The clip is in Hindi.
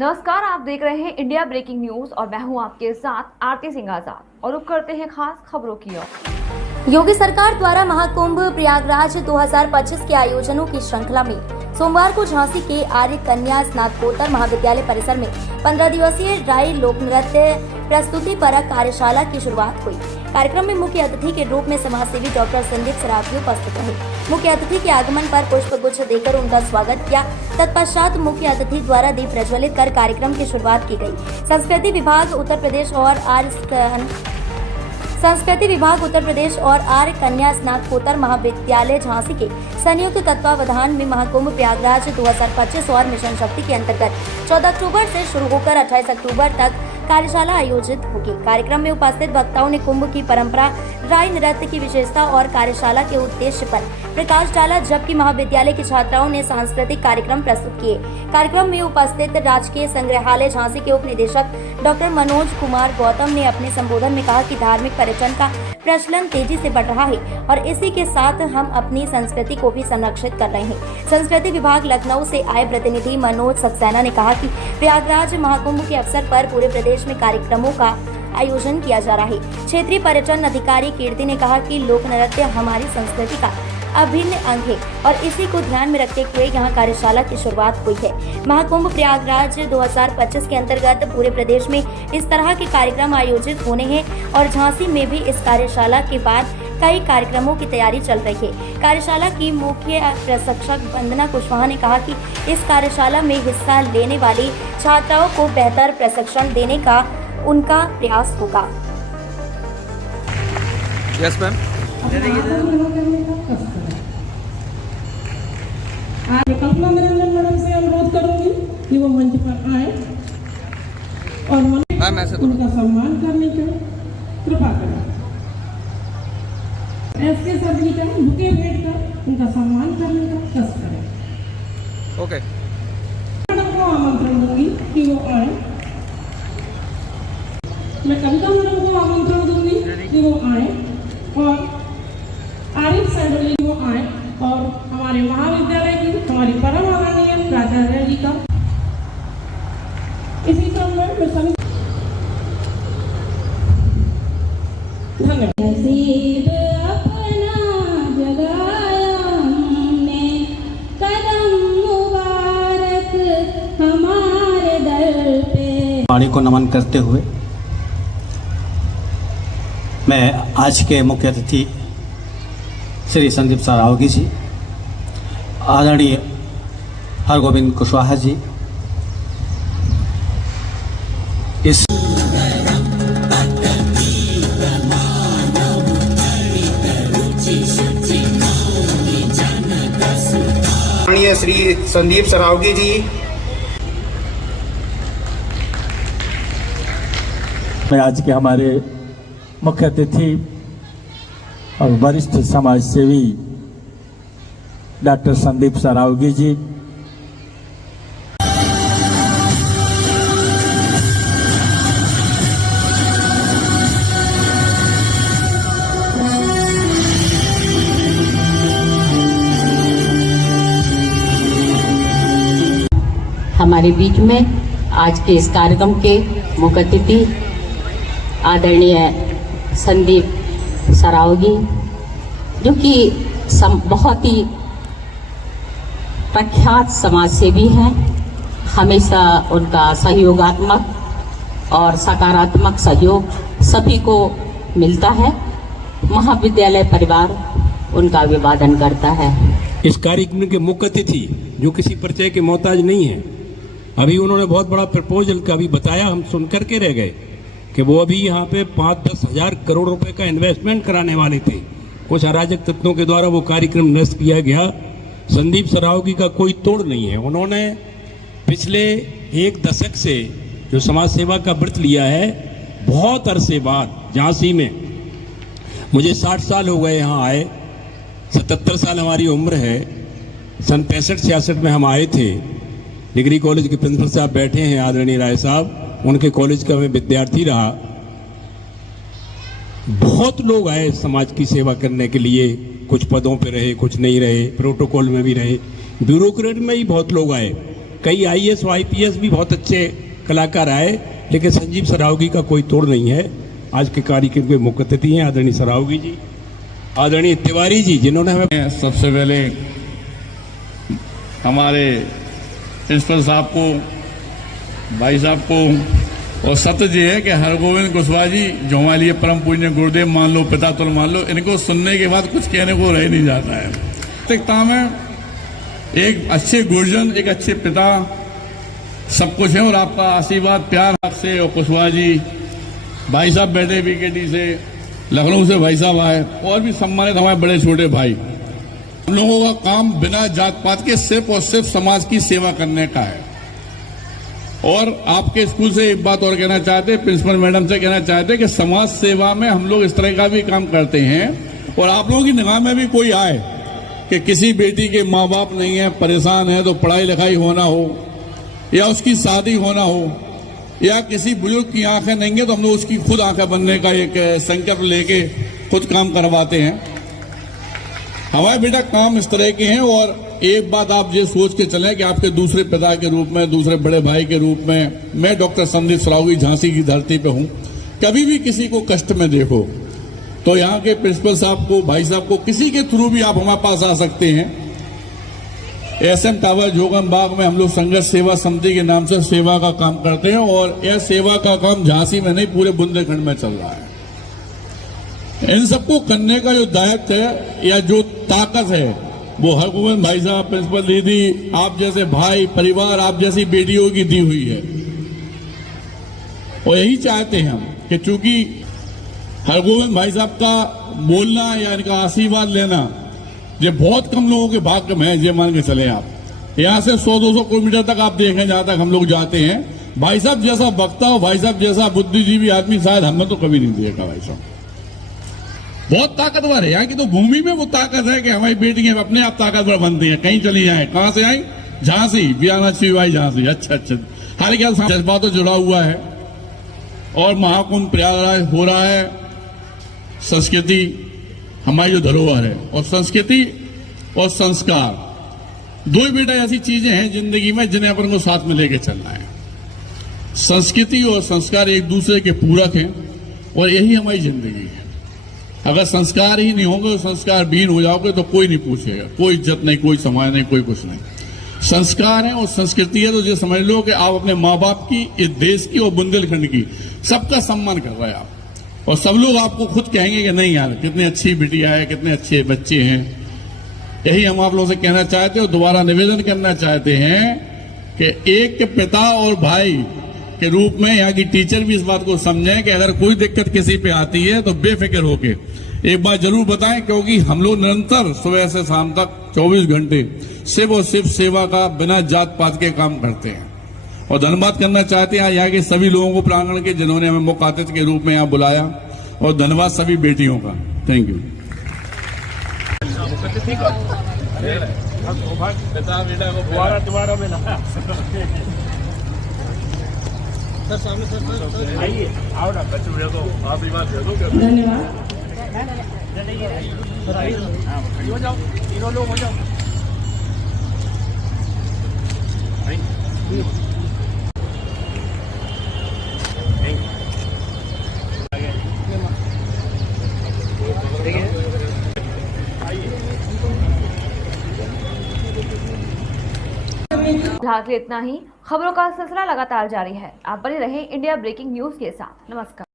नमस्कार, आप देख रहे हैं इंडिया ब्रेकिंग न्यूज और मैं हूं आपके साथ आरती सिंह आजाद और रुक करते हैं खास खबरों की ओर। योगी सरकार द्वारा महाकुंभ प्रयागराज 2025 के आयोजनों की श्रृंखला में सोमवार को झांसी के आर्य कन्या स्नातकोत्तर महाविद्यालय परिसर में 15 दिवसीय राय लोक नृत्य प्रस्तुति परक कार्यशाला की शुरुआत हुई। कार्यक्रम में मुख्य अतिथि के रूप में समाजसेवी डॉक्टर संदीप सरावगी उपस्थित रहे। मुख्य अतिथि के आगमन पर पुष्प गुच्छ देकर उनका स्वागत किया। तत्पश्चात मुख्य अतिथि द्वारा दीप प्रज्वलित कर कार्यक्रम की शुरुआत की गई। संस्कृति विभाग उत्तर प्रदेश और आर्य कन्या स्नातकोत्तर महाविद्यालय झांसी के संयुक्त तत्वावधान में महाकुंभ प्रयागराज 2025 और मिशन शक्ति के अंतर्गत 14 अक्टूबर से शुरू होकर 28 अक्टूबर तक कार्यशाला आयोजित होगी। कार्यक्रम में उपस्थित वक्ताओं ने कुंभ की परंपरा, राय नृत्य की विशेषता और कार्यशाला के उद्देश्य पर प्रकाश डाला, जबकि महाविद्यालय की छात्राओं ने सांस्कृतिक कार्यक्रम प्रस्तुत किए। कार्यक्रम में उपस्थित राजकीय संग्रहालय झांसी के उप निदेशक डॉक्टर मनोज कुमार गौतम ने अपने संबोधन में कहा कि धार्मिक पर्यटन का प्रचलन तेजी से बढ़ रहा है और इसी के साथ हम अपनी संस्कृति को भी संरक्षित कर रहे हैं। संस्कृति विभाग लखनऊ से आए प्रतिनिधि मनोज सक्सेना ने कहा कि प्रयागराज महाकुंभ के अवसर पर पूरे प्रदेश में कार्यक्रमों का आयोजन किया जा रहा है। क्षेत्रीय पर्यटन अधिकारी कीर्ति ने कहा कि लोक नृत्य हमारी संस्कृति का अभिन्न अंग है और इसी को ध्यान में रखते हुए यहाँ कार्यशाला की शुरुआत हुई है। महाकुंभ प्रयागराज 2025 के अंतर्गत पूरे प्रदेश में इस तरह के कार्यक्रम आयोजित होने हैं और झांसी में भी इस कार्यशाला के बाद कई कार्यक्रमों की तैयारी चल रही है। कार्यशाला की मुख्य प्रशिक्षक वंदना कुशवाहा ने कहा कि इस कार्यशाला में हिस्सा लेने वाली छात्राओं को बेहतर प्रशिक्षण देने का उनका प्रयास होगा। Yes ma'am. Kalpana Niranjan madam से अनुरोध करूंगी कि वो मंच पर आए और उनका सम्मान करने का कृपा करें। ऐसे सभी का बुके भेंट कर उनका सम्मान करने का कष्ट करें। ओके। मैडम को आमंत्रण दूंगी कि वो आए। मैं कविता मैडम को आमंत्रण दूंगी कि वो आए और आरिफ सैडोली वो आए और हमारे महाविद्यालय की हमारी परम आदरणीय प्राचार्य जी का इसी क्रम में मैं सभी धन्यवाद। नसीब अपना जगाया हमने, कदम मुबारक हमारे दर पे। वाणी को नमन करते हुए मैं आज के मुख्य अतिथि श्री संदीप सरावगी जी, आदरणीय हरगोविंद कुशवाहा जी, इस आदरणीय श्री संदीप सरावगी जी, मैं आज के हमारे मुख्य अतिथि और वरिष्ठ समाज सेवी डॉक्टर संदीप सरावगी जी, हमारे बीच में आज के इस कार्यक्रम के मुख्य अतिथि आदरणीय संदीप सरावगी, जो कि बहुत ही प्रख्यात समाज सेवी हैं। हमेशा उनका सहयोगात्मक और सकारात्मक सहयोग सभी को मिलता है। महाविद्यालय परिवार उनका अभिवादन करता है। इस कार्यक्रम के मुख्य अतिथि जो किसी परिचय के मोहताज नहीं है, अभी उन्होंने बहुत बड़ा प्रपोजल का भी बताया, हम सुन करके रह गए कि वो अभी यहाँ पे 5-10 हजार करोड़ रुपए का इन्वेस्टमेंट कराने वाले थे। कुछ अराजक तत्वों के द्वारा वो कार्यक्रम नष्ट किया गया। संदीप सरावगी का कोई तोड़ नहीं है। उन्होंने पिछले 1 दशक से जो समाज सेवा का व्रत लिया है, बहुत अरसे बाद झांसी में, मुझे 60 साल हो गए यहाँ आए, 77 साल हमारी उम्र है। सन 65-66 में हम आए थे। डिग्री कॉलेज के प्रिंसिपल साहब बैठे हैं, आदरणीय राय साहब, उनके कॉलेज का मैं विद्यार्थी रहा। बहुत लोग आए समाज की सेवा करने के लिए, कुछ पदों पे रहे, कुछ नहीं रहे, प्रोटोकॉल में भी रहे, ब्यूरोक्रेट में ही बहुत लोग आए। कई IAS और IPS भी बहुत अच्छे कलाकार आए, लेकिन संजीव सरावगी का कोई तोड़ नहीं है। आज के कार्यक्रम के मुख्य अतिथि हैं आदरणीय सरावगी जी, आदरणीय तिवारी जी, जिन्होंने हमें सबसे पहले हमारे प्रिंसिपल साहब को, भाई साहब को, और सत्य जी है कि हरगोविंद कुशवाहा जी जो हमारे लिए परम पूज्य गुरुदेव मान लो, पिता तुल्य मान लो, इनको सुनने के बाद कुछ कहने को रह नहीं जाता है। वास्तविकता में एक अच्छे गुरुजन, एक अच्छे पिता सब कुछ है, और आपका आशीर्वाद प्यार आपसे, और कुशवाहा जी भाई साहब बैठे बीकेटी से, लखनऊ से भाई साहब आए, और भी सम्मानित हमारे बड़े छोटे भाई। हम लोगों का काम बिना जात पात के सिर्फ और सिर्फ समाज की सेवा करने का है। और आपके स्कूल से एक बात और कहना चाहते, प्रिंसिपल मैडम से कहना चाहते कि समाज सेवा में हम लोग इस तरह का भी काम करते हैं, और आप लोगों की निगाह में भी कोई आए कि किसी बेटी के माँ बाप नहीं है, परेशान है, तो पढ़ाई लिखाई होना हो या उसकी शादी होना हो, या किसी बुजुर्ग की आंखें नहीं है तो हम लोग उसकी खुद आंखें बनने का एक संकल्प लेके खुद काम करवाते हैं। हमारे बेटा काम इस तरह के हैं। और एक बात आप ये सोच के चलें कि आपके दूसरे पिता के रूप में, दूसरे बड़े भाई के रूप में मैं डॉक्टर संदीप सरावगी झांसी की धरती पे हूं। कभी भी किसी को कष्ट में देखो तो यहाँ के प्रिंसिपल साहब को, भाई साहब को, किसी के थ्रू भी आप हमारे पास आ सकते हैं। SM टावर जोगम बाग में हम लोग संघर्ष सेवा समिति के नाम से सेवा का काम करते हैं, और यह सेवा का काम झांसी में नहीं पूरे बुंदेलखंड में चल रहा है। इन सबको करने का जो दायित्व है या जो ताकत है वो हरगोविंद भाई साहब, प्रिंसिपल दीदी, आप जैसे भाई, परिवार, आप जैसी बेटियों की दी हुई है। और यही चाहते हैं हम कि चूंकि हरगोविंद भाई साहब का बोलना या इनका आशीर्वाद लेना ये बहुत कम लोगों के भाग्य में है। ये मान के चले आप यहाँ से 100-200 किलोमीटर तक आप देखें जहां तक हम लोग जाते हैं, भाई साहब जैसा वक्ता हो, भाई साहब जैसा बुद्धिजीवी आदमी शायद हमने तो कभी नहीं देखा। भाई साहब बहुत ताकतवर है। यहाँ की तो भूमि में वो ताकत है कि हमारी बेटियां अपने आप ताकतवर बनती हैं, कहीं चली जाए। कहां से आई? झांसी, बियानाची भाई झांसी। अच्छा, हर क्या जज्बा तो जुड़ा हुआ है। और महाकुंभ प्रयागराज हो रहा है। संस्कृति हमारी जो धरोहर है, और संस्कृति और संस्कार दो ही बेटा ऐसी चीजें हैं जिंदगी में जिन्हें अपन को साथ में लेके चलना है। संस्कृति और संस्कार एक दूसरे के पूरक हैं, और यही हमारी जिंदगी है। अगर संस्कार ही नहीं होंगे, संस्कार विहीन हो जाओगे तो कोई नहीं पूछेगा, कोई इज्जत नहीं, कोई सम्मान नहीं, कोई कुछ नहीं। संस्कार है और संस्कृति है तो ये समझ लो कि आप अपने माँ बाप की, इस देश की और बुंदेलखंड की सबका सम्मान कर रहे हैं आप। और सब लोग आपको खुद कहेंगे कि नहीं यार कितनी अच्छी बिटिया है, कितने अच्छे बच्चे हैं। यही हम आप लोगों से कहना चाहते हैं और दोबारा निवेदन करना चाहते हैं कि एक के पिता और भाई के रूप में यहाँ की टीचर भी इस बात को समझें कि अगर कोई दिक्कत किसी पे आती है तो बेफिक्र होके एक बार जरूर बताएं, क्योंकि हम लोग निरंतर सुबह से शाम तक 24 घंटे सिर्फ और सिर्फ सेवा का बिना जात पात के काम करते हैं। और धन्यवाद करना चाहते हैं यहाँ के सभी लोगों को प्रांगण के जिन्होंने हमें मुख्य अतिथि के रूप में यहाँ बुलाया, और धन्यवाद सभी बेटियों का। Thank you. फिलहाल के लिए इतना ही। खबरों का सिलसिला लगातार जारी है। आप बने रहें इंडिया ब्रेकिंग न्यूज के साथ। नमस्कार।